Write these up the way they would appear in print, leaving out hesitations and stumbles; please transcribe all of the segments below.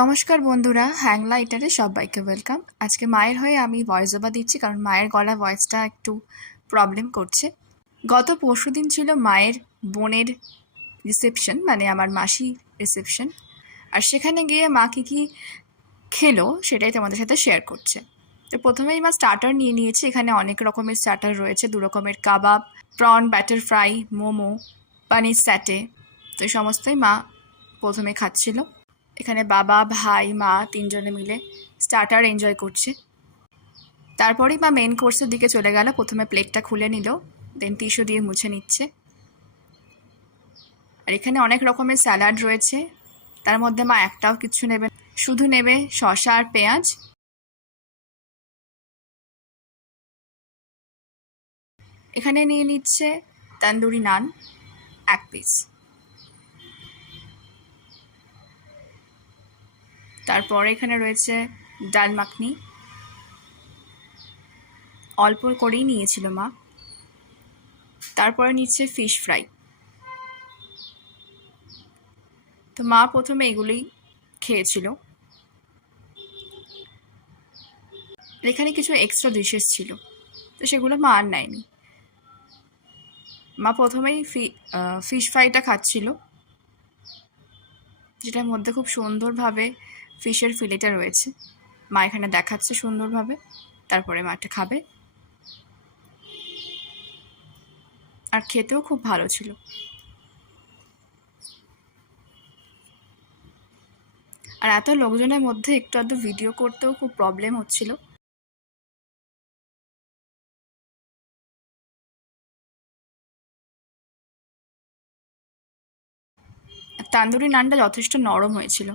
নমস্কার বন্ধুরা, হ্যাংলা ইটারে সবাইকে ওয়েলকাম। আজকে মায়ের হয়ে আমি ভয়েস ওভার দিচ্ছি কারণ মায়ের গলা ভয়েসটা একটু প্রবলেম করছে। গত পরশুদিন ছিল মায়ের বোনের রিসেপশন, মানে আমার মাসি রিসেপশন। আর সেখানে গিয়ে মা কী খেলো সেটাই তোমাদের সাথে শেয়ার করছে। তো প্রথমেই মা স্টার্টার নিয়ে নিয়েছে। এখানে অনেক রকমের স্টার্টার রয়েছে, 2 রকমের কাবাব, প্রন ব্যাটার ফ্রাই, মোমো, পানির স্যাটে। তো এই সমস্তই মা প্রথমে খাচ্ছিল। এখানে বাবা, ভাই, মা 3 জনে মিলে স্টার্টার এনজয় করছে। তারপরেই মা মেন কোর্সের দিকে চলে গেল। প্রথমে প্লেটটা খুলে নিল, দেন টিস্যু দিয়ে মুছে নিচ্ছে। আর এখানে অনেক রকমের স্যালাড রয়েছে, তার মধ্যে মা একটাও কিছু নেবে, শুধু নেবে শসা আর পেঁয়াজ। এখানে নিয়ে নিচ্ছে তন্দুরি নান 1 পিস। তারপর এখানে রয়েছে ডাল মাখনি, অল্প করেই নিয়েছিল মা। তারপরে নিচ্ছে ফিশ ফ্রাই। তো মা প্রথমে এগুলোই খেয়েছিল। এখানে কিছু এক্সট্রা ডিশেস ছিল, তো সেগুলো মা আর নেয়নি। মা প্রথমেই ফিশ ফ্রাইটা খাচ্ছিল, যেটার মধ্যে খুব সুন্দরভাবে ফিশের ফিলেটা রয়েছে। মা এখানে দেখাচ্ছে সুন্দরভাবে, তারপরে মাটা খাবে। আর খেতেও খুব ভালো ছিল। আর এত লোকজনের মধ্যে একটু আধটু ভিডিও করতেও খুব প্রবলেম হচ্ছিল। তান্দুরি নানটা যথেষ্ট নরম হয়েছিল,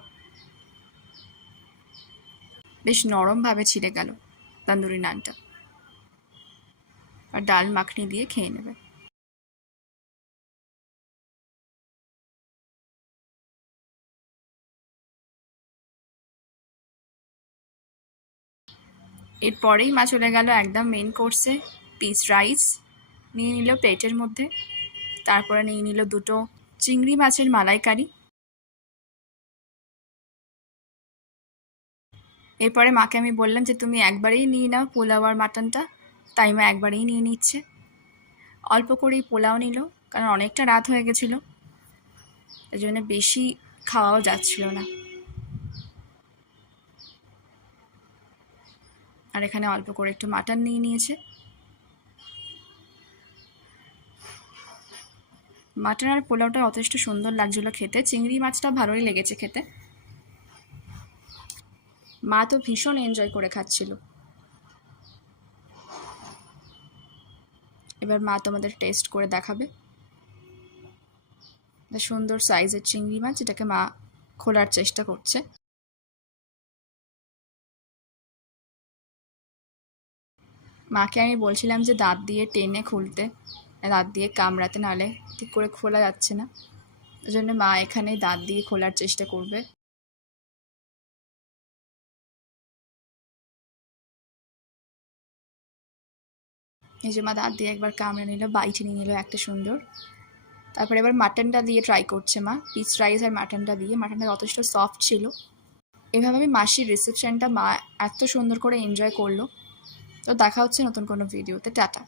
বেশ নরমভাবে ছিঁড়ে গেল তান্দুরি নানটা। আর ডাল মাখনি দিয়ে খেয়ে নেবে। এরপরেই মা চলে গেল একদম মেন কোর্সে। পিস রাইস নিয়ে নিল প্লেটের মধ্যে, তারপরে নিয়ে নিল 2টো চিংড়ি মাছের মালাইকারি। এরপরে মাকে আমি বললাম যে তুমি একবারেই নিয়ে নাও পোলাও আর মাটনটা, তাই মা একবারেই নিয়ে নিচ্ছে। অল্প করেই পোলাও নিল, কারণ অনেকটা রাত হয়ে গেছিলো, এই জন্য বেশি খাওয়াও যাচ্ছিল না। আর এখানে অল্প করে একটু মাটন নিয়ে নিয়েছে। মাটন আর পোলাওটা যথেষ্ট সুন্দর লাগছিল খেতে। চিংড়ি মাছটা ভালোই লেগেছে খেতে। মা তো ভীষণ এনজয় করে খাচ্ছিল। এবার মা তোমাদের টেস্ট করে দেখাবে। সুন্দর সাইজের চিংড়ি মাছ, এটাকে মা খোলার চেষ্টা করছে। মাকে আমি বলছিলাম যে দাঁত দিয়ে টেনে খুলতে, দাঁত দিয়ে কামড়াতে, নাহলে ঠিক করে খোলা যাচ্ছে না। ওই জন্য মা এখানে দাঁত দিয়ে খোলার চেষ্টা করবে। এই যে মা দাঁত দিয়ে একবার কামড়ে নিল, বাইটে নিয়ে নিল একটা সুন্দর। তারপরে এবার মাটনটা দিয়ে ট্রাই করছে মা, পিস রাইস আর মাটনটা দিয়ে। মাটনটা যথেষ্ট সফট ছিল। এভাবে আমি মাসির রিসেপশনটা মা এত সুন্দর করে এনজয় করলো। তো দেখা হচ্ছে নতুন কোনো ভিডিওতে। টাটা।